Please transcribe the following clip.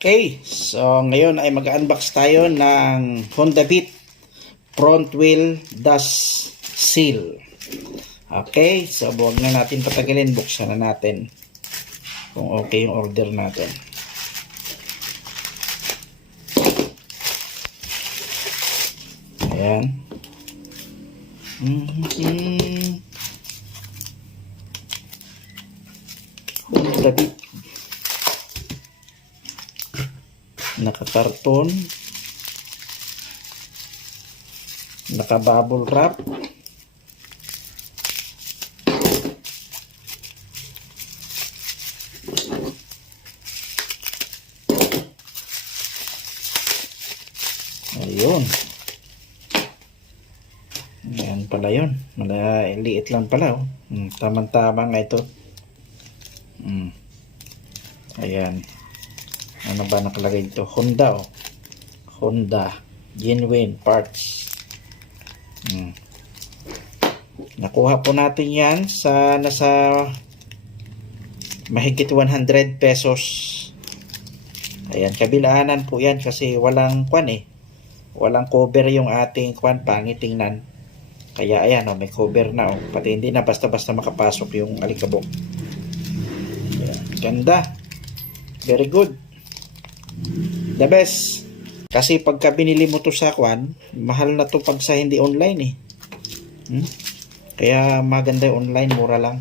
Okay, so ngayon ay mag-unbox tayo ng Honda Beat front wheel dust seal. Okay, so huwag na natin patagalin, buksan na natin kung okay yung order natin. Ayan. Honda Beat. Naka-karton, naka-bubble wrap, ayun, ayan pala yun, liit lang pala, oh. Tamang-tama nga ito. Ayan. Ano ba nakalagay dito? Honda, oh. Honda genuine parts. Nakuha po natin yan sa nasa mahigit 100 pesos. Ayan, kabilaanan po yan kasi walang walang cover yung ating pangit tingnan. Kaya ayan, oh, may cover na, oh. Pati hindi na basta-basta makapasok yung alikabok. Ayan, ganda. Very good. The best. Kasi pagka binili mo to sa mahal na to pag sa hindi online eh. Kaya maganda yung online, mura lang.